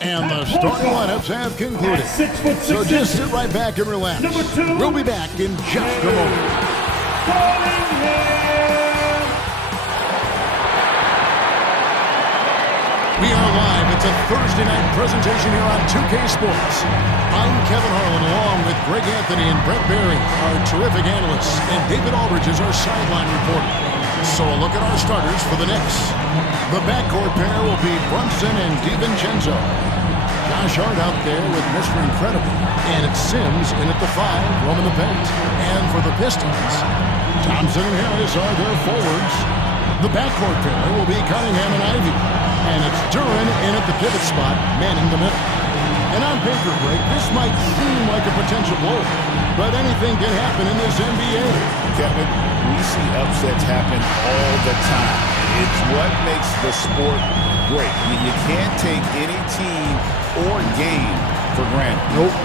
And the starting lineups have concluded. So just sit right back and relax. We'll be back in just a moment. We are live. It's a Thursday night presentation here on 2K Sports. I'm Kevin Harlan along with Greg Anthony and Brett Barry, our terrific analysts, and David Aldridge is our sideline reporter. So a look at our starters for the Knicks. The backcourt pair will be Brunson and DiVincenzo. Josh Hart out there with Mr. Incredible. And it's Sims in at the 5, roaming the paint. And for the Pistons, Thompson and Harris are their forwards. The backcourt pair will be Cunningham and Ivy. And it's Duran in at the pivot spot, manning the middle. And on paper break, this might seem like a potential blow, but anything can happen in this NBA. Kevin, we see upsets happen all the time. It's what makes the sport great. You can't take any team or game for granted. Nope.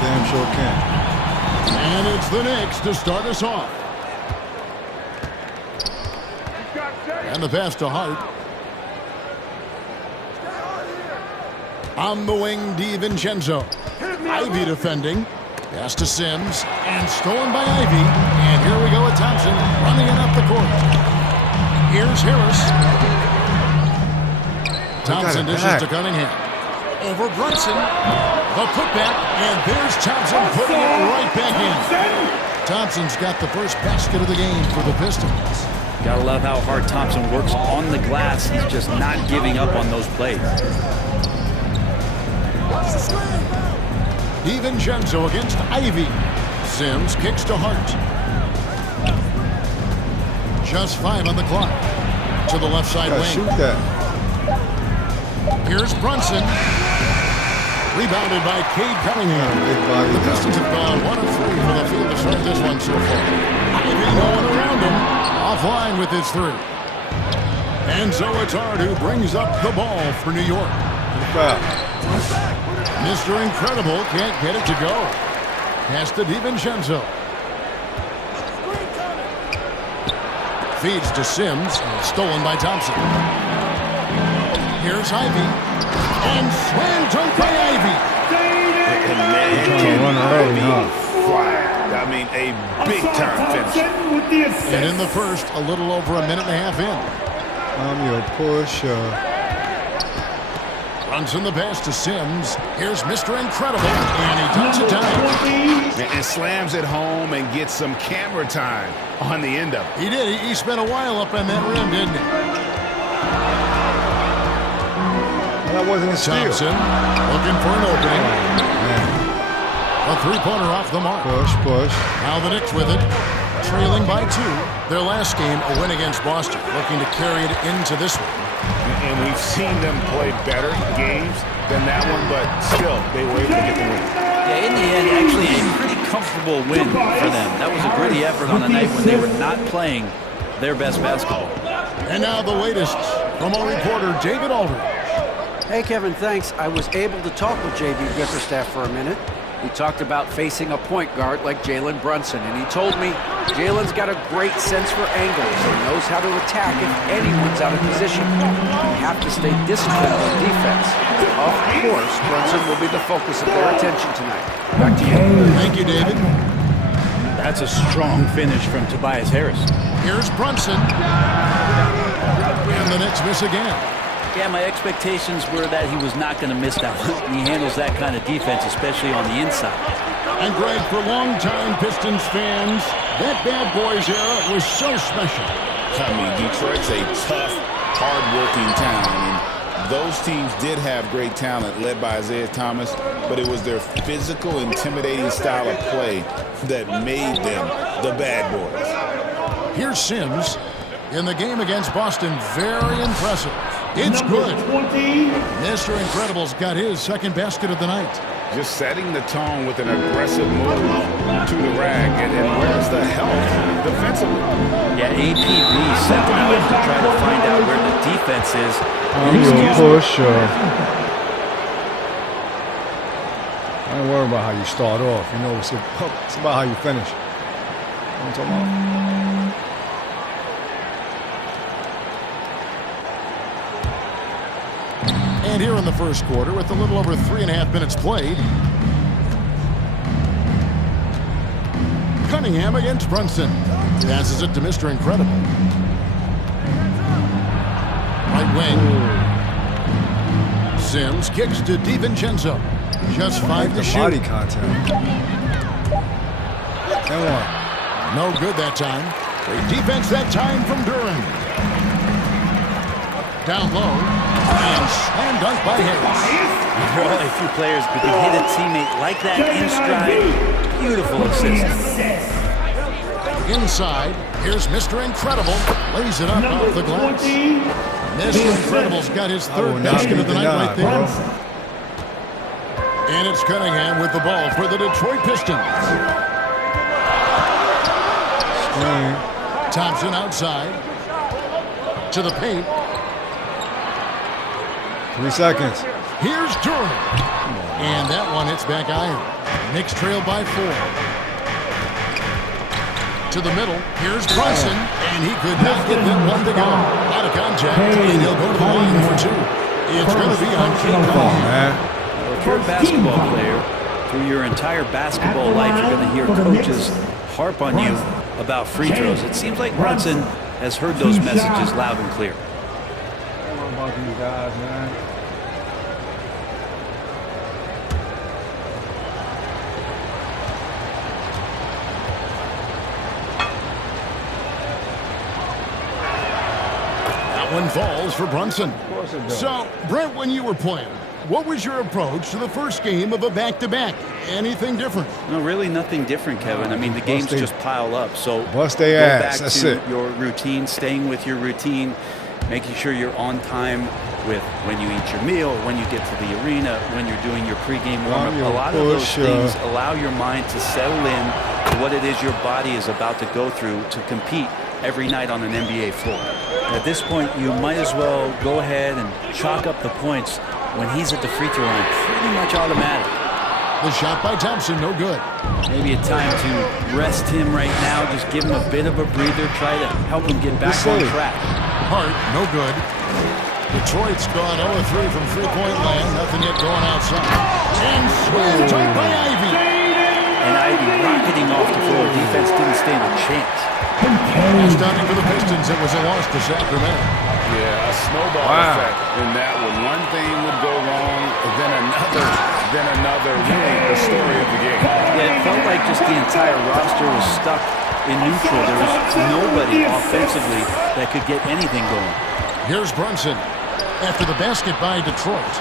Damn sure can. And it's the Knicks to start us off. And the pass to Hart. On the wing, DiVincenzo. Ivy defending. Pass to Sims. And stolen by Ivy. And here we go with Thompson running it up the court. Here's Harris. Thompson dishes to Cunningham. Over Brunson. The putback. And there's Thompson putting it right back in. Thompson's got the first basket of the game for the Pistons. Gotta love how hard Thompson works on the glass. He's just not giving up on those plays. DiVincenzo against Ivy. Sims kicks to Hart. Just 5 on the clock. To the left side wing. Shoot that. Here's Brunson. Rebounded by Cade Cunningham. The Pistons have gone 1 of 3 for the field to start this one so far. Ivy going around him. Offline with his 3. And so it's Hart who brings up the ball for New York. Mr. Incredible can't get it to go. Pass to DiVincenzo. Feeds to Sims. Stolen by Thompson. Here's Ivy. And slam dunk by Ivy. And man, Run early, huh? I mean, a big-time finish. And in the first, a little over a minute and a half in. I'm your pusher. Brunson the pass to Sims. Here's Mr. Incredible. And he dunks it down. And slams it home and gets some camera time on the end of it. He did. He spent a while up on that rim, didn't he? That wasn't a steal. Thompson looking for an opening. Man. A three-pointer off the mark. Push. Now the Knicks with it. Trailing by 2. Their last game, a win against Boston. Looking to carry it into this one. And we've seen them play better games than that one, but still, they were able to get the win. Yeah, in the end, actually a pretty comfortable win for them. That was a gritty effort on a night when they were not playing their best basketball. And now the latest from our reporter, David Aldridge. Hey, Kevin, thanks. I was able to talk with J.B. Bickerstaff for a minute. We talked about facing a point guard like Jalen Brunson, and he told me Jalen's got a great sense for angles and knows how to attack if anyone's out of position. You have to stay disciplined on defense. Of course, Brunson will be the focus of their attention tonight. Back to you. Thank you, David. That's a strong finish from Tobias Harris. Here's Brunson. And the Knicks miss again. Yeah, my expectations were that he was not going to miss that one. He handles that kind of defense, especially on the inside. And Greg, for longtime Pistons fans, that Bad Boys era was so special. I mean, Detroit's a tough, hard-working town, and those teams did have great talent led by Isaiah Thomas, but it was their physical, intimidating style of play that made them the Bad Boys. Here's Sims. In the game against Boston, very impressive. It's good. Mr. Incredible's got his second basket of the night. Just setting the tone with an aggressive move to the rack. And where's the help defensively? Yeah, APB sent them out to try to find out where the defense is. I'm your pusher. I ain't worried about how you start off. You know, it's about how you finish. You know what I'm talking about? And here in the first quarter, with a little over 3.5 minutes played, Cunningham against Brunson. Passes it to Mr. Incredible. Right wing. Sims kicks to DiVincenzo. Just 5 to shoot. Body contact. And one. No good that time. Great defense that time from Duran. Down low. And slam dunk by Harris. There are only a few players who can hit a teammate like that in stride. Beautiful assist. Inside, here's Mr. Incredible. Lays it up off the glass. Mr. Incredible's got his third basket of the night right there. And it's Cunningham with the ball for the Detroit Pistons. Thompson outside. To the paint. 3 seconds. Here's Duran. And that one hits back iron. Knicks trail by 4. To the middle. Here's Brunson. And he could not get that one to go. Out of contact. And he'll go to the line for 2. It's going to be on Cunningham. If you're a basketball player, through your entire basketball life, you're going to hear coaches harp on you about free throws. It seems like Brunson has heard those messages loud and clear. I don't know about these guys, man. That one falls for Brunson. So, Brent, when you were playing, what was your approach to the first game of a back-to-back? Anything different? No, really nothing different, Kevin. I mean, the games just pile up. So Bust their go ass. back That's to it. your routine, staying with your routine, making sure you're on time with when you eat your meal, when you get to the arena, when you're doing your pregame warm-up. A lot of those things allow your mind to settle in to what it is your body is about to go through to compete every night on an NBA floor. At this point, you might as well go ahead and chalk up the points when he's at the free throw line, pretty much automatic. The shot by Thompson, no good. Maybe a time to rest him right now, just give him a bit of a breather, try to help him get back on track. Hart, no good. Detroit's gone 0-3 from three-point land, nothing yet going outside. And slammed tight by Ivy. And Ivy rocketing off the floor. Defense didn't stand a chance. Stunning for the Pistons, it was a loss to Sacramento. Yeah, a snowball effect in that one. One thing would go wrong, then another. Really, the story of the game. Yeah, it felt like just the entire roster was stuck in neutral. There was nobody offensively that could get anything going. Here's Brunson after the basket by Detroit.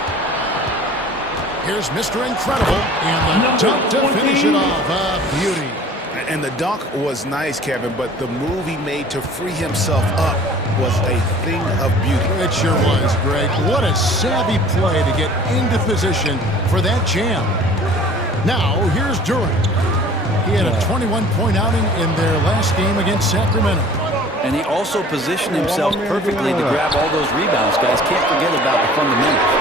Here's Mr. Incredible, and the dunk to finish it off. A beauty. And the dunk was nice, Kevin, but the move he made to free himself up was a thing of beauty. It sure was, Greg. What a savvy play to get into position for that jam. Now, here's Duran. He had a 21-point outing in their last game against Sacramento. And he also positioned himself perfectly to grab all those rebounds, guys. Can't forget about the fundamentals.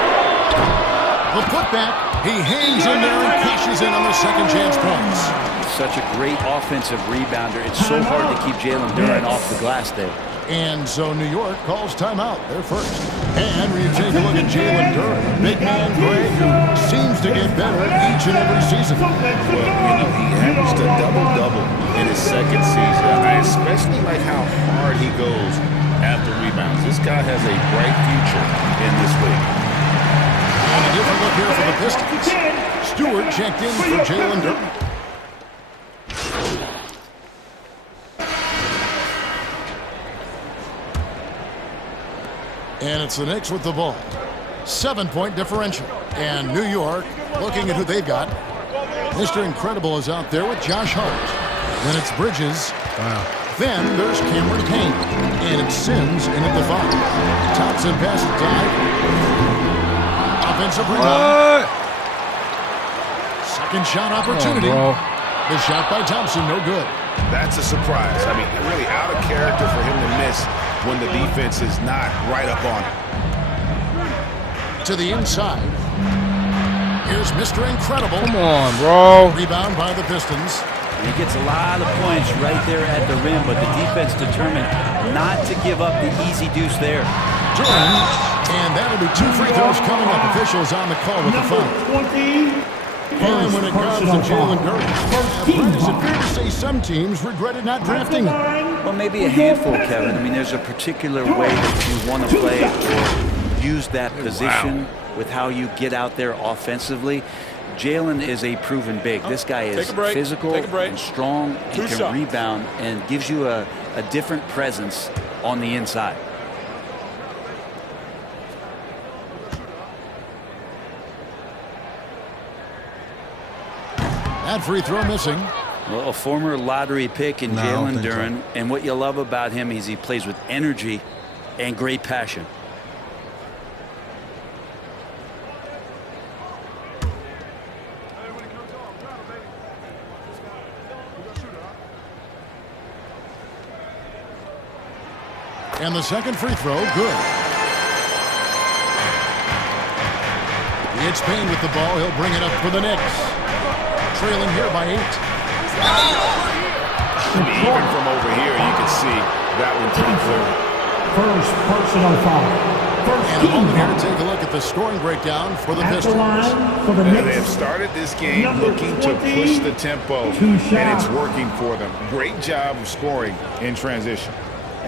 The putback, he hangs in there and cashes in on the second chance points. Such a great offensive rebounder. It's so hard to keep Jalen Duran off the glass there. And so New York calls timeout. They're first. And when you take a look at Jalen Duran, big man Greg, who seems to get better each and every season. Well, he averaged a double-double in his second season. I especially like how hard he goes after rebounds. This guy has a bright future in this league. And a different look here for the Pistons. Stewart checked in for Jalen Duran. And it's the Knicks with the ball. 7-point differential. And New York looking at who they've got. Mr. Incredible is out there with Josh Hart. Then it's Bridges. Wow. Then there's Cameron Payne. And it's Sims in at the 5. Thompson passes to Ivy. Offensive rebound. Second shot opportunity. The shot by Thompson, no good. That's a surprise. I mean, really out of character for him to miss when the defense is not right up on him. To the inside. Here's Mr. Incredible. Come on, bro. Rebound by the Pistons. And he gets a lot of points right there at the rim, but the defense determined not to give up the easy deuce there. Duran. And that'll be 2 free throws coming up. Officials on the call with the foul. And when it comes to Jalen Duran, Brett, is it fair to say some teams regretted not drafting him? Well, maybe a handful, Kevin. I mean, there's a particular way that you want to play or use that position with how you get out there offensively. Jalen is a proven big. This guy is physical and strong and can rebound and gives you a different presence on the inside. That free throw missing. Well, a former lottery pick in Jalen Duran, and what you love about him is he plays with energy and great passion. And the second free throw, good. It's Payne with the ball. He'll bring it up for the Knicks. Trailing here by 8. Even from over here, you can see that one pretty clear. First personal foul. And a moment here to take a look at the scoring breakdown for the Pistons. They have started this game looking to push the tempo, and it's working for them. Great job of scoring in transition.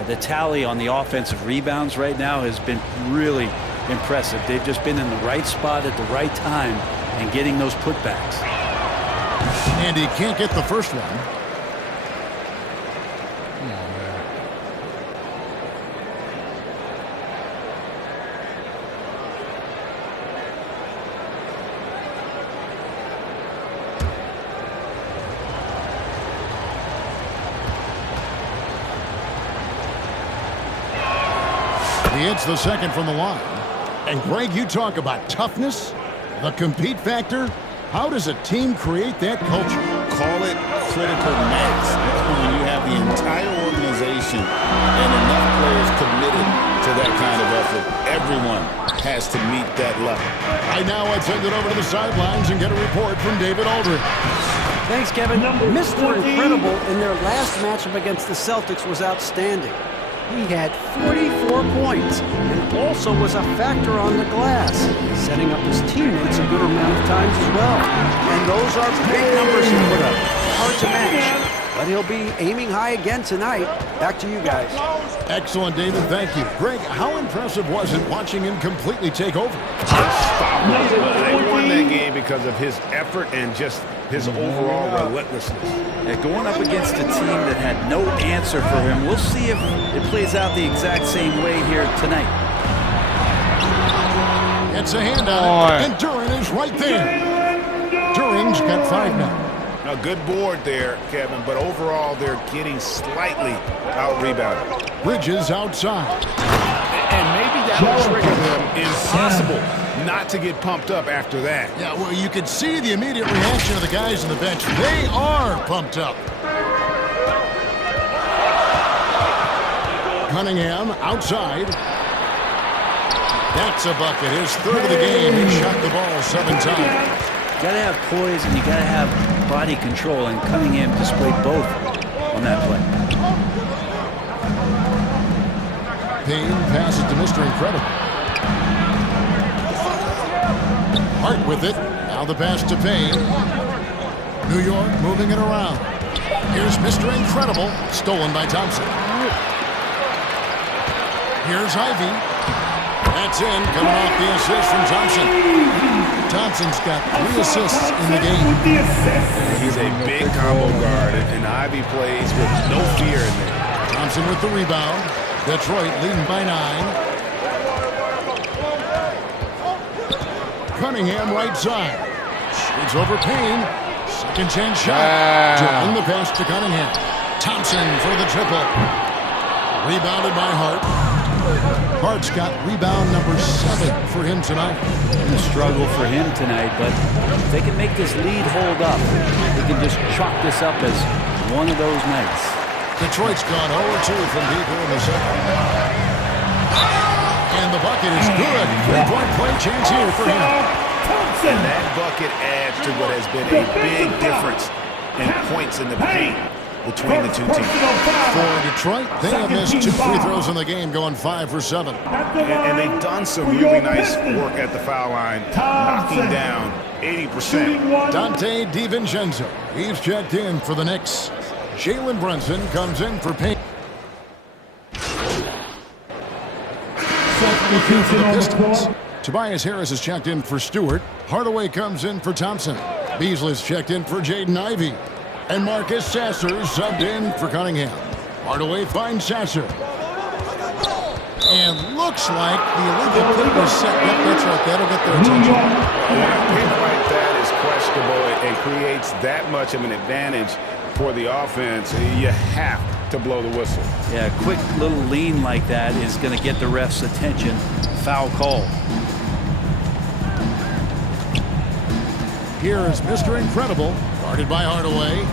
The tally on the offensive rebounds right now has been really impressive. They've just been in the right spot at the right time and getting those putbacks. And he can't get the first one. He hits the second from the line. And Greg, you talk about toughness, the compete factor. How does a team create that culture? Call it critical mass. When you have the entire organization and enough players committed to that kind of effort, everyone has to meet that level. Right now, I'd send it over to the sidelines and get a report from David Aldridge. Thanks, Kevin. Mr. Incredible in their last matchup against the Celtics was outstanding. He had 44 points and also was a factor on the glass, setting up his teammates a good amount of times as well. And those are big numbers he put up. Hard to match. But he'll be aiming high again tonight. Back to you guys. Excellent, David. Thank you. Greg, how impressive was it watching him completely take over? They won that game because of his effort and just his overall relentlessness. Going up against a team that had no answer for him. We'll see if it plays out the exact same way here tonight. It's a handout, and Duran is right there. Duran's got 5 now. A good board there, Kevin, but overall they're getting slightly out-rebounded. Bridges outside. And maybe that will trigger them. Impossible not to get pumped up after that. Yeah, well, you could see the immediate reaction of the guys on the bench. They are pumped up. Cunningham outside. That's a bucket. His third of the game. He shot the ball 7 times. You gotta have poise and you gotta have body control, and Cunningham displayed both on that play. Payne passes to Mr. Incredible. Hart with it. Now the pass to Payne. New York moving it around. Here's Mr. Incredible. Stolen by Thompson. Here's Ivy. That's in, coming off the assist from Thompson. Thompson's got 3 assists in the game. He's a big combo guard, and Ivy plays with no fear in there. Thompson with the rebound. Detroit leading by 9. Cunningham right side. Shades over Payne. Second chance shot. Dribbling the pass to Cunningham. Thompson for the triple. Rebounded by Hart. Hart's got rebound number 7 for him tonight. A struggle for him tonight, but if they can make this lead hold up, they can just chalk this up as one of those nights. Detroit's gone 0-2 from deep here in the second. And the bucket is good. 3-point play chance here for him. And that bucket adds to what has been a big difference in points in the paint. between the two teams. For Detroit, they have missed 2 free throws in the game, going 5 for 7. And they've done some really nice work at the foul line, knocking down 80%. Dante DiVincenzo, he's checked in for the Knicks. Jalen Brunson comes in for Payne. For the Pistons, Tobias Harris is checked in for Stewart. Hardaway comes in for Thompson. Beasley's checked in for Jaden Ivey. And Marcus Sasser subbed in for Cunningham. Hardaway finds Sasser. And looks like the illegal play was set. Yep, that's right. That'll get their attention. When a pick like that is questionable and creates that much of an advantage for the offense, you have to blow the whistle. Yeah, a quick little lean like that is going to get the ref's attention. Foul call. Here is Mr. Incredible, guarded by Hardaway.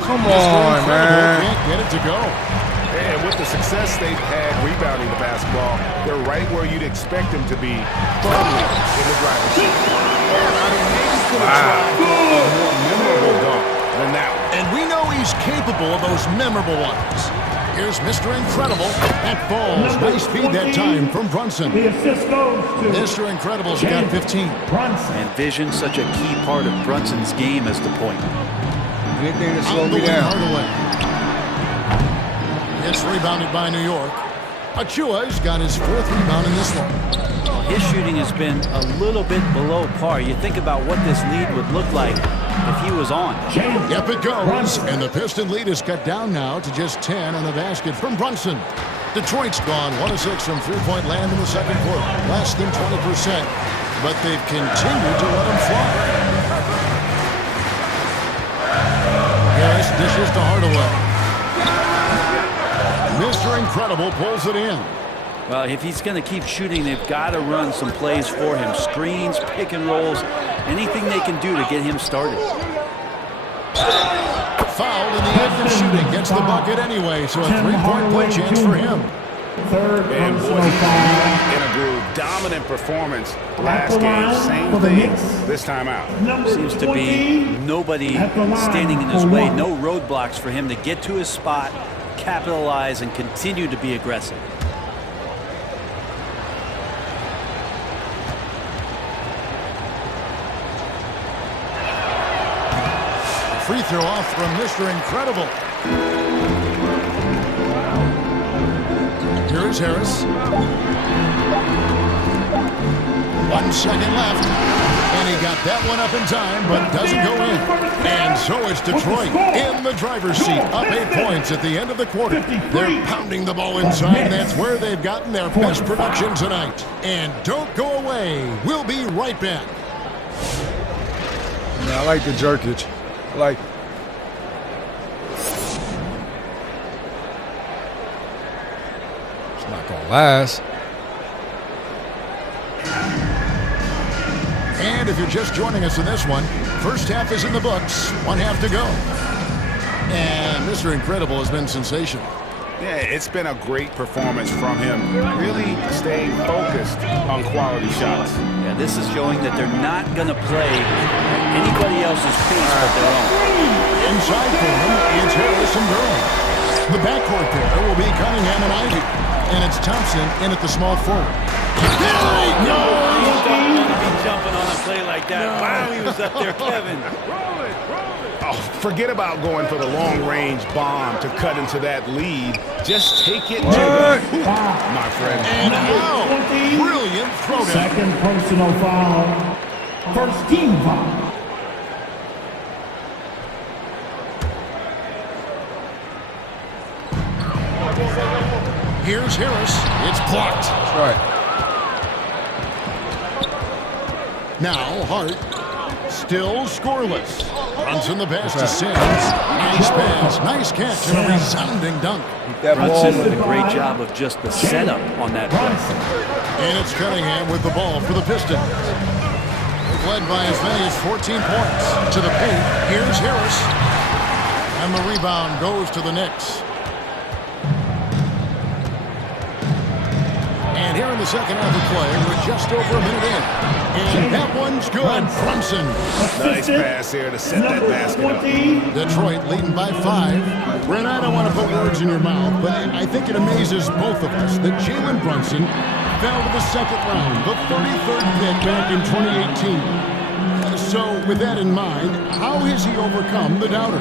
Come on, man. Can't get it to go. And with the success they've had rebounding the basketball, they're right where you'd expect them to be, firmly in the driving seat. I mean, maybe could have tried a more memorable dunk than that one. And we know he's capable of those memorable ones. Here's Mr. Incredible. That falls. Nice feed that time from Brunson. The assist goes to Mr. Incredible's got 15. Brunson. And vision, such a key part of Brunson's game as the point. Anything to slow me down. Hardaway. It's rebounded by New York. Achua's got his 4th rebound in this one. His shooting has been a little bit below par. You think about what this lead would look like if he was on. Yep, it goes. And the Piston lead is cut down now to just 10 on the basket from Brunson. Detroit's gone 1 of 6 from three-point land in the second quarter. Less than 20%. But they've continued to let him fly. Harris dishes to Hardaway. Mr. Incredible pulls it in. Well, if he's going to keep shooting, they've got to run some plays for him. Screens, pick and rolls, anything they can do to get him started. Fouled in the act of shooting. Gets the bucket anyway, so a 3-point play chance for him. And boy, he's in a groove. Dominant performance last game. Same thing this time out. Seems to be nobody standing in his way. No roadblocks for him to get to his spot, capitalize, and continue to be aggressive. Free throw off from Mr. Incredible. Here's Harris. 1 second left. And he got that one up in time, but doesn't go in. And so it's Detroit in the driver's seat, up 8 points at the end of the quarter. They're pounding the ball inside, and that's where they've gotten their best production tonight. And don't go away. We'll be right back. Yeah, I like the jerkage. Like, it's not gonna last. And if you're just joining us in this one, first half is in the books, 1 half to go. And Mr. Incredible has been sensational. Yeah, it's been a great performance from him. Really staying focused on quality shots. Yeah, this is showing that they're not going to play at anybody else's pace but their own. Inside for him, it's Harris and Durham. The backcourt there will be Cunningham and Ivey. And it's Thompson in at the small forward. There he goes! You don't want to be jumping on a play like that. No. Wow, he was up there, Kevin. Oh, forget about going for the long-range bomb to cut into that lead. Just take it to the hoop, my friend. And now, brilliant throwdown. Second personal foul. First team foul. Here's Harris. It's blocked. That's right. Now Hart. Still scoreless. Runs in the pass to Sims. Nice pass. Nice catch and a resounding dunk. That Brunson ball. with a great job of just the setup on that play. And it's Cunningham with the ball for the Pistons. They've led by as many as 14 points. To the paint. Here's Harris. And the rebound goes to the Knicks. And here in the second half of play, we're just over a minute in. And that one's good. Brunson. Nice pass here to set that basket up. Detroit leading by 5. Brent, I don't want to put words in your mouth, but I think it amazes both of us that Jalen Brunson fell to the second round, the 33rd pick back in 2018. So with that in mind, how has he overcome the doubters?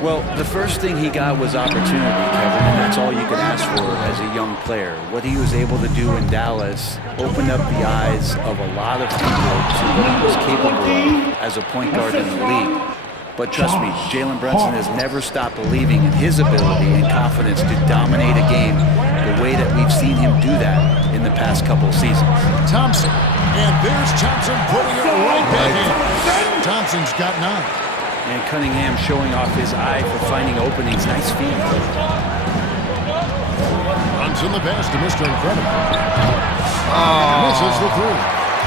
Well, the first thing he got was opportunity, Kevin, and that's all you could ask for as a young player. What he was able to do in Dallas opened up the eyes of a lot of people to what he was capable of as a point guard in the league. But trust me, Jalen Brunson has never stopped believing in his ability and confidence to dominate a game the way that we've seen him do that in the past couple seasons. Thompson, and there's Thompson putting it right back in. Thompson's got 9. And Cunningham showing off his eye for finding openings. Nice feed. Runs in the pass to Mr. Incredible. Misses the 3.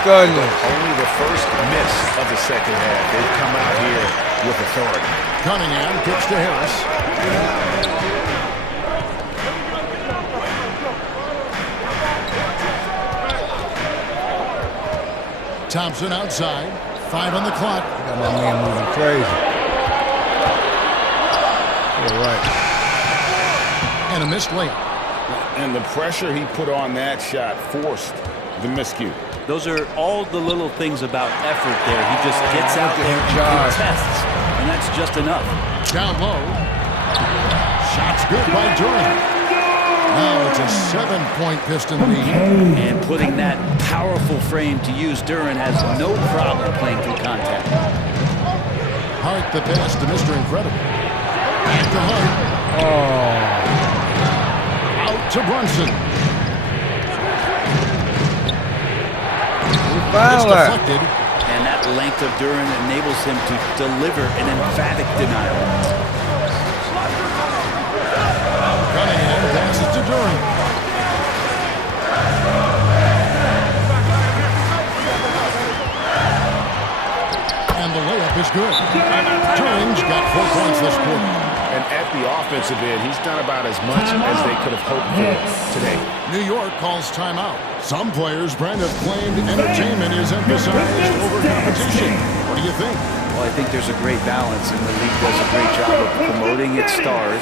Goodness. Only the first miss of the second half. They've come out here with authority. Cunningham kicks to Harris. Thompson outside. 5 on the clock. Got my man moving crazy. All right. And a missed layup. And the pressure he put on that shot forced the miscue. Those are all the little things about effort there. He just gets out there and contests, and that's just enough. Down low. Shot's good by Durant. Now it's a 7-point Piston lead. And putting that powerful frame to use, Durant has no problem playing through contact. Hart the pass to Mr. Incredible. Back to Hart. Out to Brunson. It's deflected. And that length of Durant enables him to deliver an emphatic denial. Cunningham passes to Durant. And the layup is good. Durant's got 4 points this quarter. And at the offensive end, he's done about as much as they could have hoped for today. New York calls timeout. Some players, Brent, have claimed entertainment is emphasized over competition. What do you think? Well, I think there's a great balance, and the league does a great job of promoting its stars.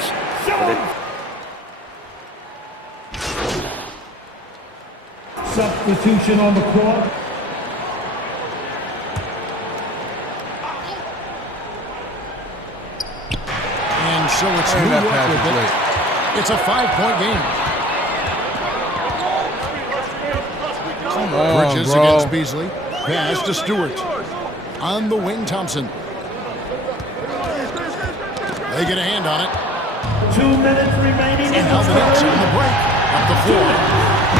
Substitution on the court. And so it's New York with it. It's a 5-point game. Come on, Bridges bro. against Beasley. Pass to Stewart. On the wing, Thompson. They get a hand on it. 2 minutes remaining. And now the Knicks on the break. Up the floor.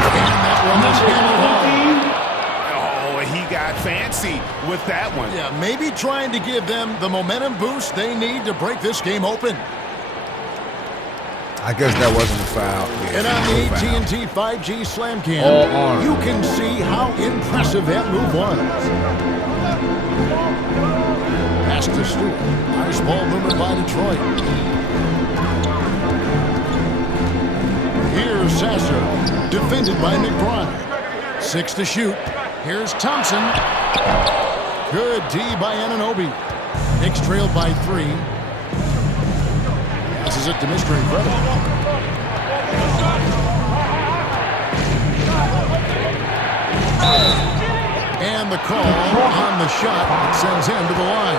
And that one is handled home. Oh, he got fancy with that one. Yeah, maybe trying to give them the momentum boost they need to break this game open. I guess that wasn't a foul. And on the AT&T 5G Slam Cam, All on. you can see how impressive that move was. Pass to Stewart. Nice ball movement by Detroit. Here's Sasser, defended by McBride. 6 to shoot. Here's Thompson. Good D by Anunoby. Knicks trailed by 3. Passes it to Mr. Incredible. And the call on the shot that sends him to the line.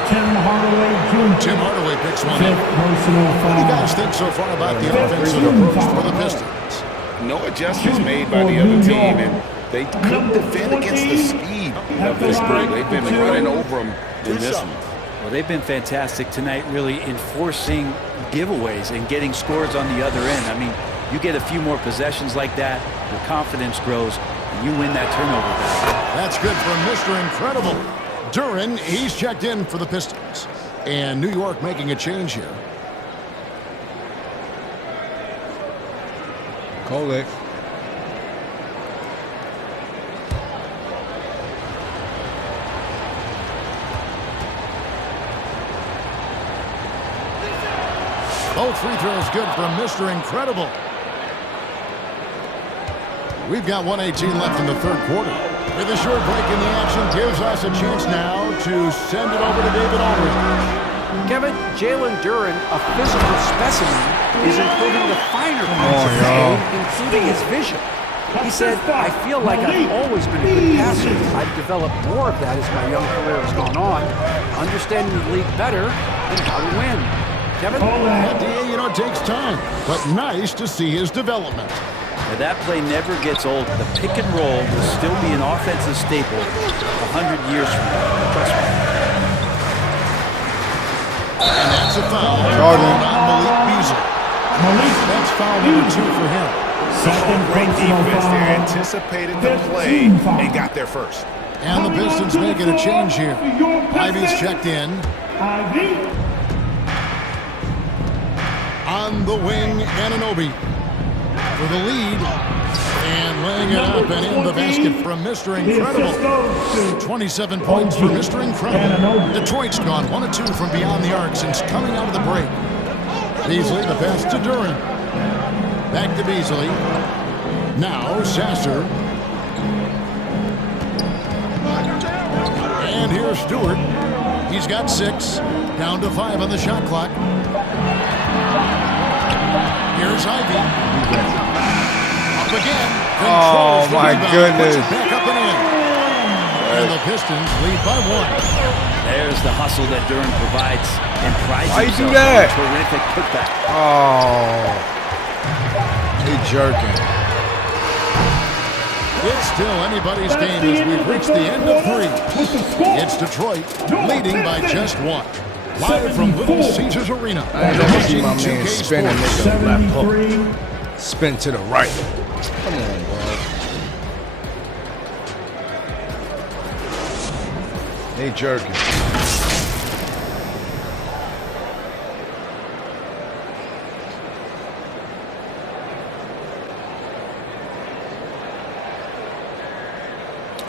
Tim Hardaway picks one up. What do you guys think so far about the offensive approach for the Pistons? No adjustments made by the other team, and they couldn't defend against the speed of this group. They've been running over them in this one. Well, they've been fantastic tonight, really enforcing giveaways and getting scores on the other end. I mean, you get a few more possessions like that, your confidence grows, and you win that turnover battle. That's good from Mr. Incredible. Duran, he's checked in for the Pistons. And New York making a change here. Kolek. Both free throws good from Mr. Incredible. We've got 1:18 left in the third quarter. With a short break in the action, gives us a chance now to send it over to David Aldridge. Kevin, Jalen Duren, a physical specimen, is improving the finer points of his game, including his vision. He said, I feel like I've always been a good passer. I've developed more of that as my young career has gone on, understanding the league better and how to win. Kevin? You know, it takes time, but nice to see his development. Now that play never gets old. The pick and roll will still be an offensive staple 100 years from now. Trust me. And that's a foul on Malik Beasley. That's foul number 2 for him. Great defense there. Anticipated the play and got there first. And the Pistons making a change here. Ivy's checked in. On the wing, Anunoby for the lead. And laying it up and in the basket from Mr. Incredible. 27 points for Mr. Incredible. Detroit's gone 1 of 2 from beyond the arc since coming out of the break. Beasley, the pass to Duren. Back to Beasley. Now Sasser. And here's Stewart. He's got 6. Down to 5 on the shot clock. Here's Ivy. Up again. Oh, my goodness. Back up and in. And the Pistons lead by 1. There's the hustle that Duren provides and prides himself do that? on a terrific putback. Oh. He jerking. It's still anybody's game as we've reached the end of 3. It's Detroit leading by just 1. Live from Little Caesars Arena. I ain't gonna see my man spin and make a left hook. Spin to the right. Come on, bro. They jerking.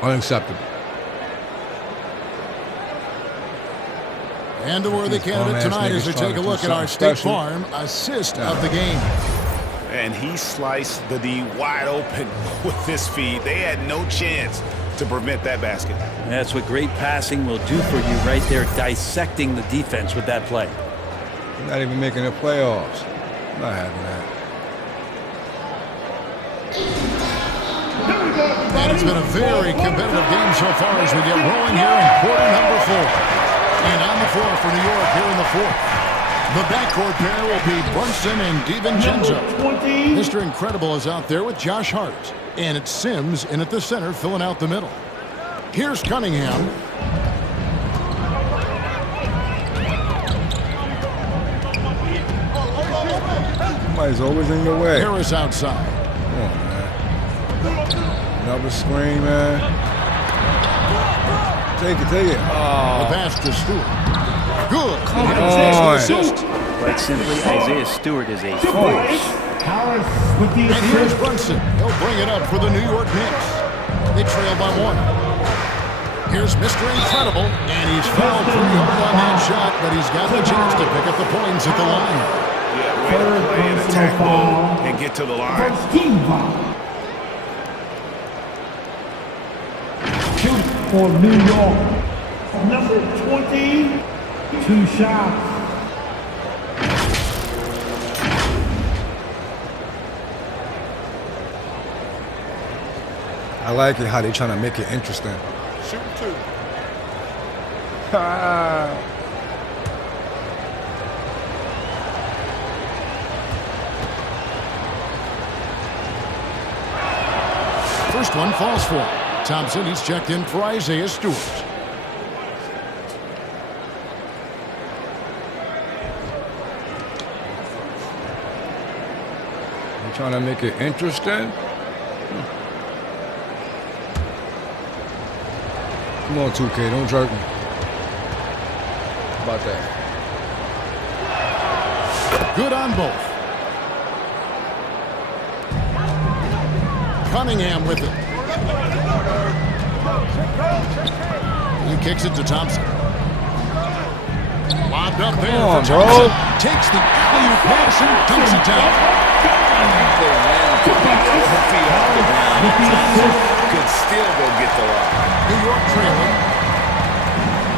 Unacceptable. And the worthy candidate tonight as we take a look at our State Farm assist of the game. And he sliced the D wide open with this feed. They had no chance to prevent that basket. That's what great passing will do for you right there, dissecting the defense with that play. You're not even making the playoffs. I'm not having that. And it's been a very competitive game so far as we get rolling here in quarter number 4. And on the floor for New York here in the 4th. The backcourt pair will be Brunson and DiVincenzo. Mr. Incredible is out there with Josh Hart. And it's Sims in at the center filling out the middle. Here's Cunningham. Somebody's always in your way. Harris outside. Come on, man. Another screen, man. Take it. Oh. The pass to Stewart. Good. Come on. Assist. Quite simply, Isaiah Stewart is a force. And here's Brunson. He'll bring it up for the New York Knicks. They trail by 1. Here's Mr. Incredible, and he's fouled pretty hard on that shot, but he's got the chance to pick up the points at the line. Yeah, way to play in attack mode and get to the line. For New York, number 20, 2 shots. I like it how they trying to make it interesting. Shoot 2. First one falls for him. Thompson, he's checked in for Isaiah Stewart. They're trying to make it interesting. Come on, 2K, don't jerk me. How about that? Good on both. Cunningham with it. He kicks it to Thompson. Lobbed up there for Thompson. Takes the alley-oop pass and dunks it down. Good still go get the lob. New York trailing.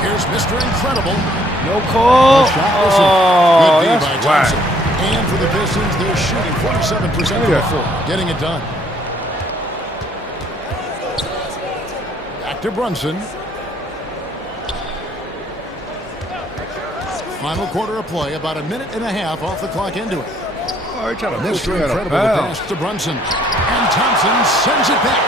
Here's Mr. Incredible. No call. Good D by that's Thompson. whack. And for the Pistons, they're shooting 47% from the floor, getting it done. Back to Brunson. Final quarter of play, about a minute and a half off the clock into it. Oh, trying to Mr. Incredible pass to Brunson. And Thompson sends it back.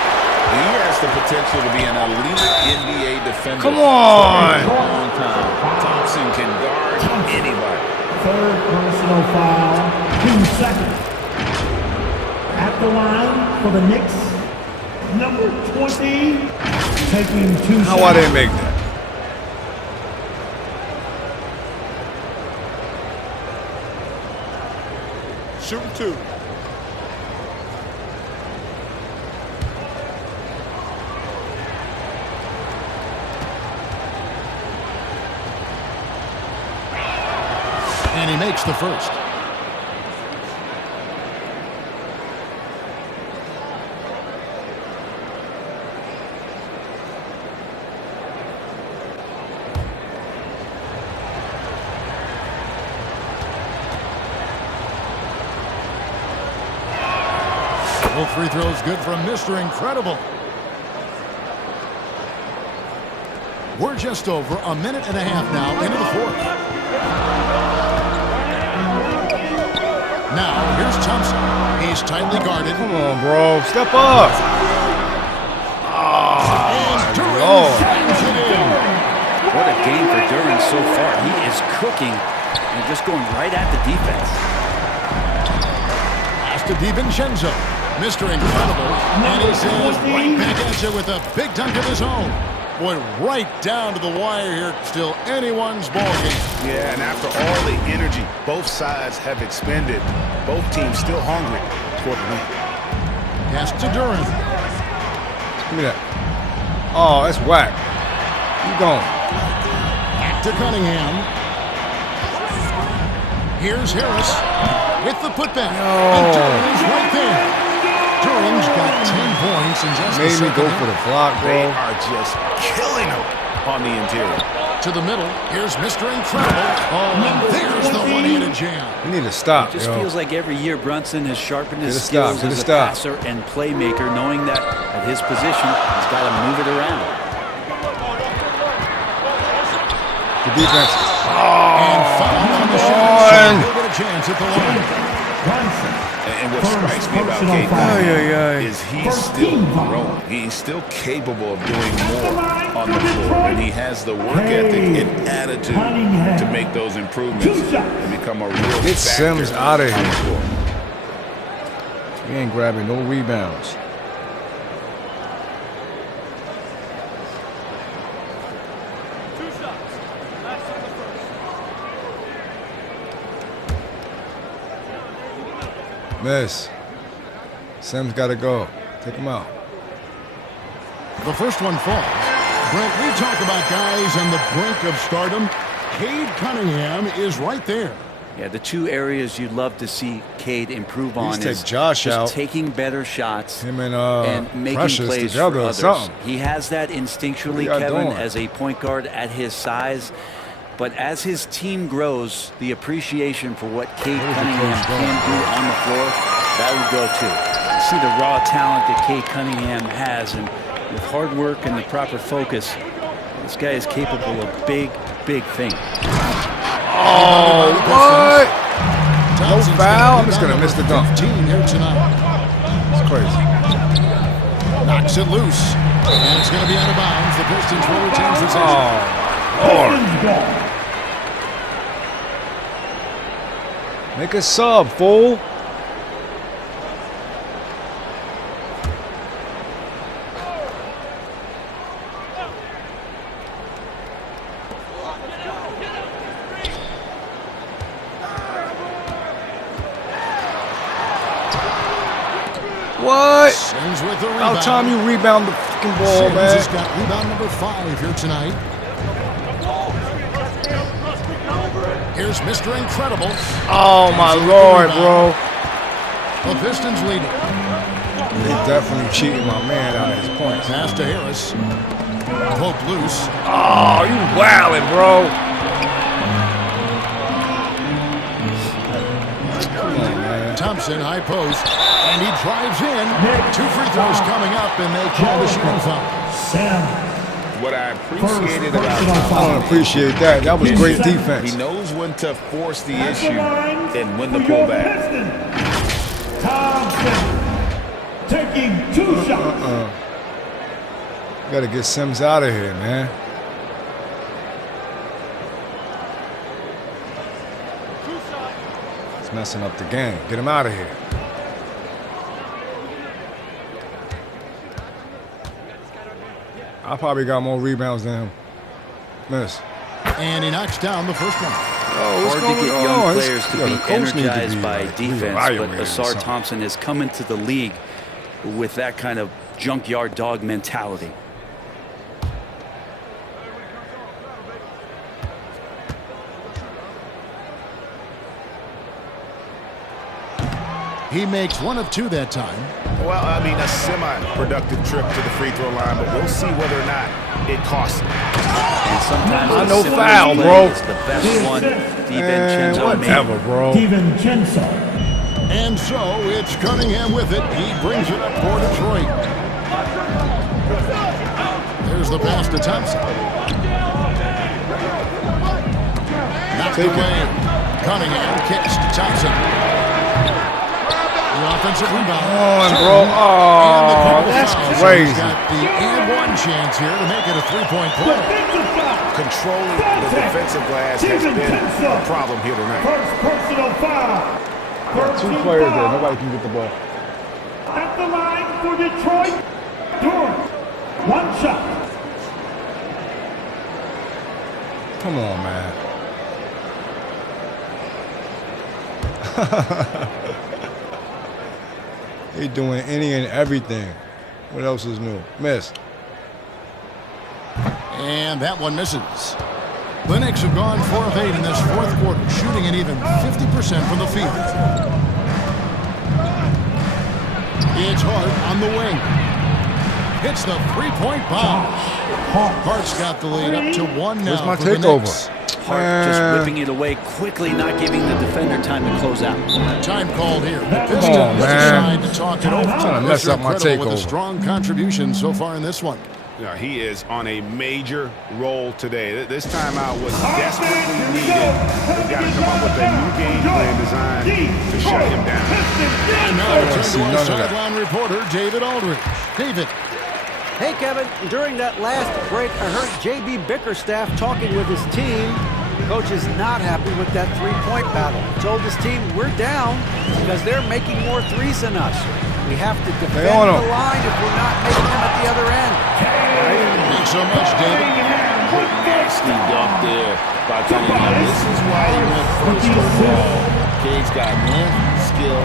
He has the potential to be an elite NBA defender. Come on. For a long time. Thompson can guard anybody. Third personal foul, 2 seconds. At the line for the Knicks, number 20, taking 2 How I didn't make that? Shooting 2. And he makes the first. Both free throws good from Mr. Incredible. We're just over a minute and a half now into the fourth. Now, here's Thompson. He's tightly guarded. Come on, bro. Step up. Oh, What a game for Duran so far. He is cooking and just going right at the defense. Pass to DiVincenzo. Mr. Incredible. And he says right back at you with a big dunk of his own. Boy, right down to the wire here. Still anyone's ball game. Yeah, and after all the energy both sides have expended, both teams still hungry for the win. Pass to Duran. give me that. Oh, that's whack. Keep going. Back to Cunningham. Here's Harris with the putback. And Duran is right there. Duran's got 10 points in just a Made me second. go for the block, They bro. are just killing them on the interior. To the middle. Here's Mr. Incredible. Oh, and there's the one-handed jam. You need to stop, Just yo. feels like every year Brunson has sharpened his Get a stop, skills get a as a stop. passer and playmaker, knowing that at his position, he's got to move it around. The defense. And foul on the shot. So he'll get a chance at the line. And what strikes me about Cade is he's still growing. He's still capable of doing more on the floor. And he has the work ethic and attitude to make those improvements and become a real Get factor Sims out of on the here. floor. He ain't grabbing no rebounds. Miss. Sims got to go. Take him out. The first one falls. Brent, we talk about guys on the brink of stardom. Cade Cunningham is right there. Yeah, the two areas you'd love to see Cade improve on take is Josh just out. taking better shots Him and making Precious plays together for or others. something. He has that instinctually, What are y'all Kevin, doing? as a point guard at his size. But as his team grows, the appreciation for what Cade Where's the Cunningham coach going? can do on the floor, that would go too. You see the raw talent that Cade Cunningham has, and with hard work and the proper focus, this guy is capable of big, big things. Oh, what? No Thompson's foul? got I'm just going to rebound miss the number dunk. 15 here tonight. It's crazy. Knocks it loose. And it's going to be out of bounds. The Pistons will retain possession. Oh, Lord. Make a sub, fool. What? Sims with the rebound. About time you rebound the fucking ball, Sims man. has got rebound number 5 here tonight. Here's Mr. Incredible. Oh, my Lord, bro. The Pistons lead it. They definitely cheating my man out of his points. Pass to Harris. Poked loose. Oh, you wildin', bro. Come on, man. Thompson, high post. And he drives in. 2 free throws coming up, and they call the shooting foul. What I appreciated about I don't appreciate that. That was great defense. He knows when to force the issue and when to pull back. Thompson taking 2 shots. Got to get Sims out of here, man. It's messing up the game. Get him out of here. I probably got more rebounds than him. Miss. And he knocks down the first one. Hard to get young players to be energized by defense, but Asar Thompson Thompson has come into the league with that kind of junkyard dog mentality. He makes 1 of 2 that time. Well, I mean, a semi-productive trip to the free throw line, but we'll see whether or not it costs him. And sometimes I know the foul, play bro. is the best one DiVincenzo made. Whatever, bro. DiVincenzo. And so it's Cunningham with it. He brings it up for Detroit. There's the pass to Thompson. Knocked away. Cunningham kicks to Thompson. The offensive rebound. Come on, bro. Oh, that's crazy. He's got the and 1 chance here to make it a 3-point play. Controlling the defensive glass has been a problem here tonight. First personal foul. Got 2 players there. Nobody can get the ball. At the line for Detroit. Durham. 1 shot. Come on, man. They doing any and everything. What else is new? Miss. And that one misses. The Knicks have gone 4 of 8 in this 4th quarter, shooting an even 50% from the field. It's Hart on the wing. Hits the 3-point bomb. Hart's got the lead up to 1 now. Where's my for the takeover? Knicks. Hart just ripping it away quickly, not giving the defender time to close out. Time called here. The Pistons decide to talk it over. Trying to mess up my Credible with a takeover. strong contribution so far in this one. Yeah, he is on a major roll today. This timeout was desperately needed. They've got to come up with a new game plan designed to shut him down. And now we turn see to our none of that. sideline reporter, David Aldridge. David. Hey, Kevin, during that last break, I heard J.B. Bickerstaff talking with his team. Coach is not happy with that 3-point battle. Told his team, we're down because they're making more threes than us. We have to defend the line if we're not making them at the other end. Thanks so much, David. Nasty dunk there by Cunningham. This is why he went first overall. Kid's got length, skill,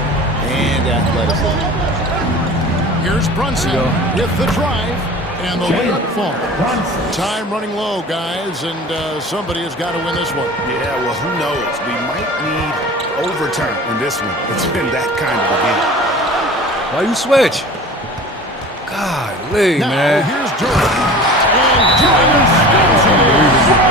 and athleticism. Here's Brunson with the drive, and the layup fall. Time running low, guys, and somebody has got to win this one. Yeah, well, who knows? We might need overtime in this one. It's been that kind of a game. Why you switch? Golly, Now, man. here's Durham. And Durham scores it.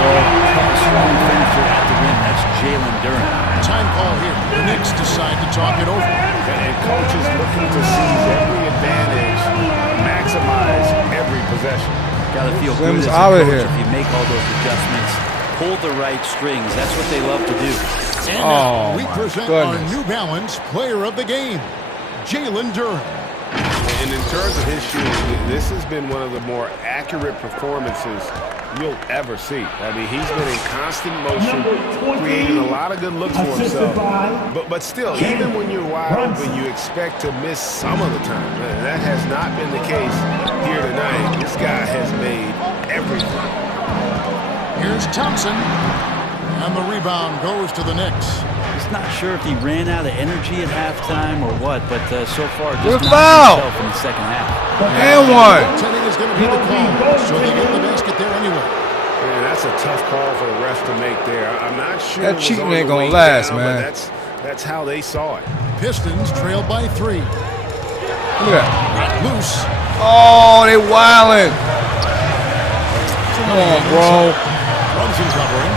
Strong finisher at the rim. That's Jalen Durham. Time call here. The Knicks decide to talk it over. And coach is looking to seize every advantage, maximize every possession. Got to feel Sims good as a out of coach here. if you make all those adjustments. Pull the right strings. That's what they love to do. And now Oh, we my present goodness. our New Balance Player of the Game, Jalen Durham. And in terms of his shooting, this has been one of the more accurate performances you'll ever see. I mean, he's been in constant motion, creating a lot of good looks for himself. But still, even when you're wide open, you expect to miss some of the time. That has not been the case here tonight. This guy has made everything. Here's Thompson, and the rebound goes to the Knicks. Just not sure if he ran out of energy at halftime or what, but so far Good just foul. not himself in the second half. And one. Goaltending is going to be the call, so they get the basket there anyway. Man, that's a tough call for the refs to make there. I'm not sure That it was cheating on ain't the gonna way last, down, man. but that's how they saw it. Pistons trailed by 3. Look at that. Loose. Oh, they wildin'. Come on, bro. Brunson covering.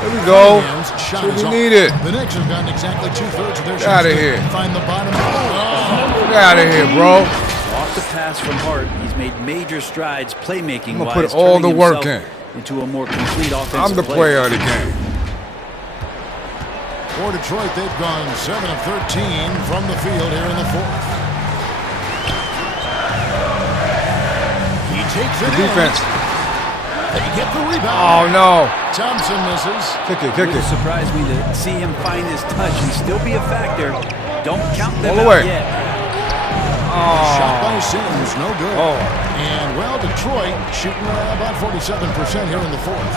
There we go. Shot That's is what off. we needed. The Knicks have gotten exactly 2/3 of their Get out of shots. here. Find the bottom. Oh. Get out of here, bro. Off the pass from Hart, he's made major strides playmaking I'm wise. gonna put all the turning work himself in. into a more complete offensive I'm the player of the game. For Detroit, they've gone 7 of 13 from the field here in the fourth. He takes it Defense. in. They get the rebound. Oh, no. Thompson misses. Kick it, It kick would it. surprise me to see him find his touch and still be a factor. Don't count them All the out way. yet. Shot by Oh. Sims, no good. Oh. And, well, Detroit shooting about 47% here in the fourth.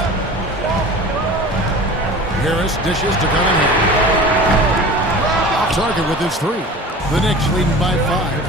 Harris dishes to Cunningham. Off target with his three. The Knicks leading by 5.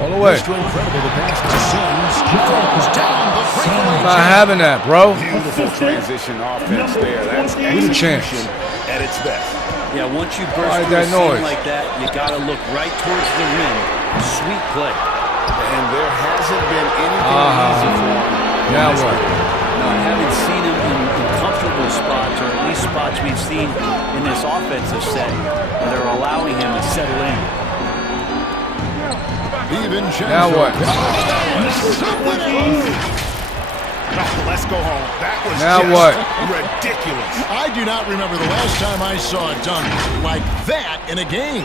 All the way. Mr. Incredible, the pass to Sims. Falls down the breakaway. Not having that, bro. Beautiful transition offense there. That's We the champs. execution at its best. Yeah, once you burst Why through a that noise? seam like that, you got to look right towards the rim. Sweet play. And there hasn't been anything easy for him. Now what? No, I haven't seen him in comfortable spots, or at least spots we've seen in this offensive set that are allowing him to settle in. Now what? Let's go home. That was Now just what? ridiculous. I do not remember the last time I saw a dunk like that in a game.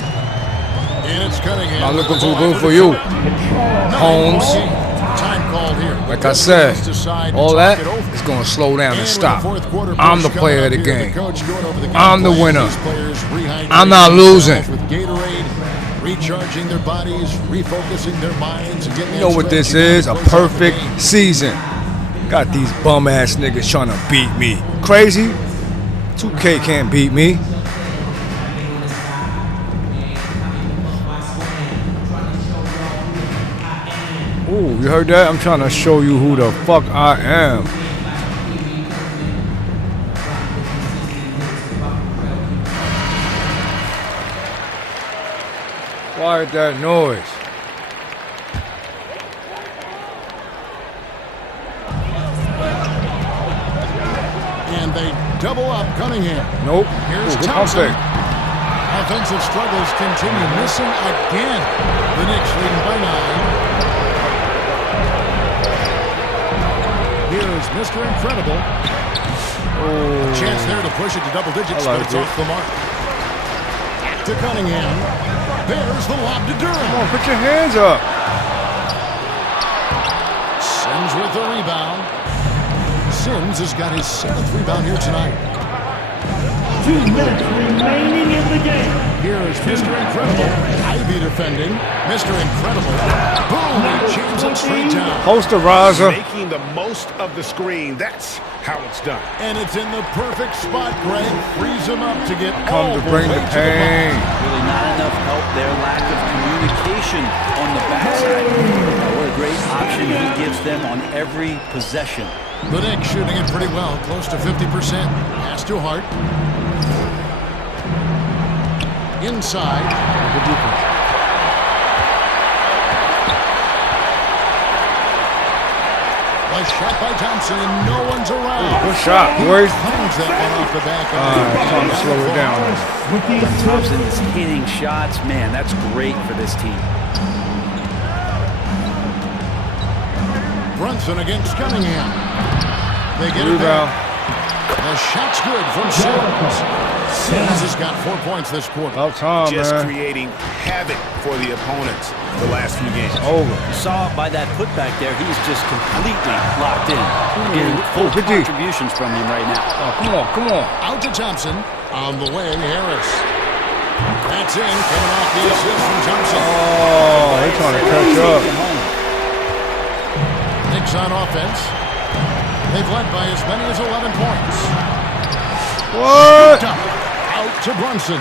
And it's Cunningham. Not looking too good for you, Holmes. Time called here. Like I said, all that is going to slow down and And stop. with the fourth quarter I'm the push player of the coming up game. here, coach going over the game I'm the plan. winner. These players rehydrating I'm not losing. themselves with Gatorade, recharging their bodies, refocusing their minds, and getting You know what this is? A perfect season. Got these bum ass niggas trying to beat me. Crazy? 2K can't beat me. Ooh, you heard that? I'm trying to show you who the fuck I am. Quiet that noise. And they double up Cunningham. Nope. Here's Ooh, good pump Thompson. fake. Offensive struggles continue. Missing again. The Knicks leading by 9. Here's Mr. Incredible. Oh. Chance there to push it to double digits, I like but it's it. off the mark. To Cunningham. There's the lob to Durham. Come on, put your hands up. Sims with the rebound. Sims has got his 7th rebound here tonight. 2 minutes remaining in the game. Here's Mr. Incredible. Ivy defending. Mr. Incredible. Boom! He jams it straight down. Posterizer. Making the most of the screen. That's how it's done. And it's in the perfect spot, Greg. Frees him up to get Come all to the bring way the to the pain. Really not enough help there. Lack of communication on the backside. What a great option he gives them on every possession. The Knicks shooting it pretty well, close to 50%. Pass to Hart. Inside. Good defense. A shot by Thompson, and no one's around. Good shot, boys. Pounds that one off the back. Trying to slow it down. With the assist, Thompson is hitting shots. Man, that's great for this team. Brunson against Cunningham. They get it Rebound. back. The shot's good from Sims. Sims has got 4 points this quarter. About time, Just man. creating havoc for the opponents the last few games. Over. You saw by that putback there, he's just completely locked in. Getting full good D. contributions from him right now. Oh, come on, come on. Out to Thompson. On the way, Harris. That's in. Coming off the assist from Thompson. Oh, they're trying to catch up. Knicks on offense. They've led by as many as 11 points. What? Out to Brunson.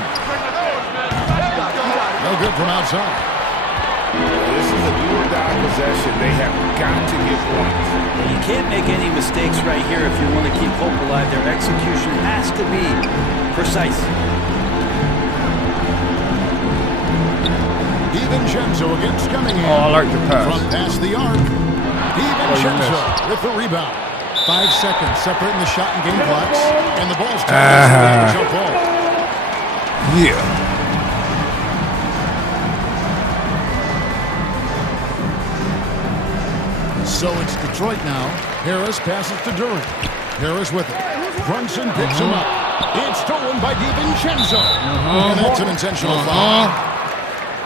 No good from outside. This is a do-or-die possession. They have got to get points. You can't make any mistakes right here if you want to keep hope alive. Their execution has to be precise. DiVincenzo against Cunningham. Oh, I like the pass. From past the arc. DiVincenzo with the rebound. 5 seconds separating the shot and game clocks. And the ball's tipped. Jump ball. Yeah. So it's Detroit now. Harris passes to Durant. Harris with it. Brunson picks him up. It's stolen by DiVincenzo. And that's an intentional foul.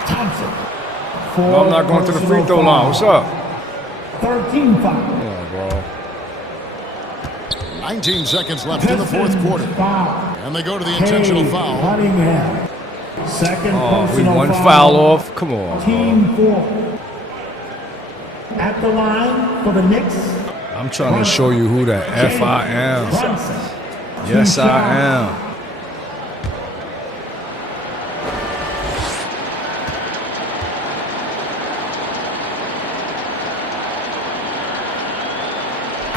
Thompson. No, I'm not going to the free throw line. What's up? 13 foul. Yeah, bro. 19 seconds left in the fourth quarter. And they go to the intentional foul. Cunningham. Second Oh, we personal one foul off. Come on. Team 4. At the line for the Knicks. I'm trying to show you who the F I am. Yes, I am.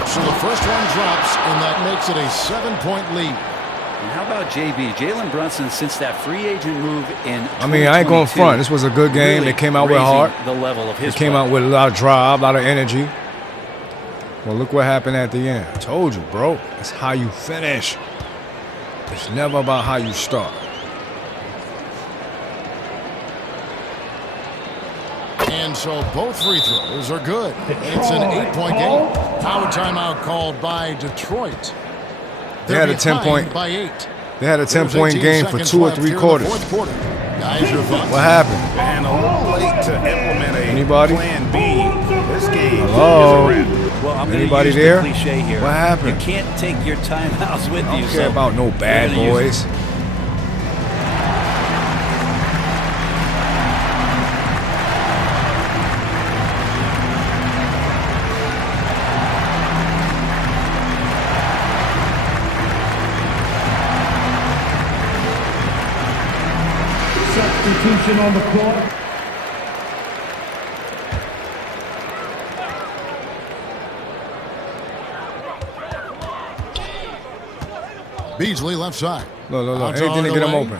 So the first one drops, and that makes it a 7-point lead. And how about JB? Jalen Brunson, since that free agent move in I mean, I ain't going front. This was a good game. Really they came out with heart. The level of his They came out with a lot of drive, a lot of energy. Well, look what happened at the end. I told you, bro. It's how you finish. It's never about how you start. And so both free throws are good. It's an 8-point game. Foul timeout called by Detroit. They had a 10-point. By 8. They had a 10-point game for 2 or 3 quarters. Guys, your thoughts? What happened? And a little late to implement a Anybody? plan B. This game Hello? is a wrap. Well, I'm Anybody use there? the cliche here. What happened? You can't take your timeouts with I you. don't care about no bad boys. Substitution on the court. Beasley left side. Look. Anything to get him open.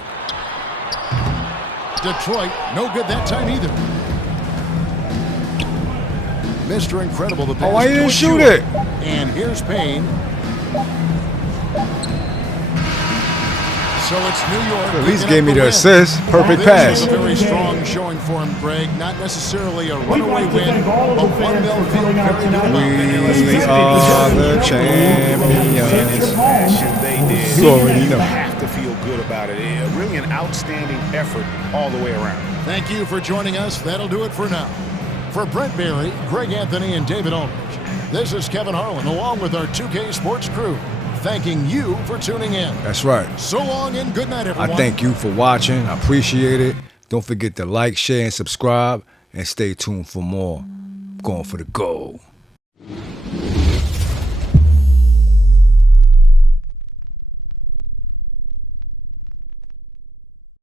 Detroit, no good that time either. Mr. Incredible, the pass. Oh, why you didn't to shoot Stewart. it? And here's Payne. So it's New York. At least picking gave up me the win. assist. Perfect This pass. was a very strong showing for him, Greg. Not necessarily a runaway like to win, thank all of but the one fans they'll for feel coming out very good tonight. about. And let's We face it, are the The champions. fashion they did. You already know. Have to feel good about it. Really an outstanding effort all the way around. Thank you for joining us. That'll do it for now. For Brent Barry, Greg Anthony, and David Aldridge, this is Kevin Harlan along with our 2K Sports crew, thanking you for tuning in. That's right. So long and good night, everyone. I thank you for watching. I appreciate it. Don't forget to like, share, and subscribe. And stay tuned for more. I'm going for the gold.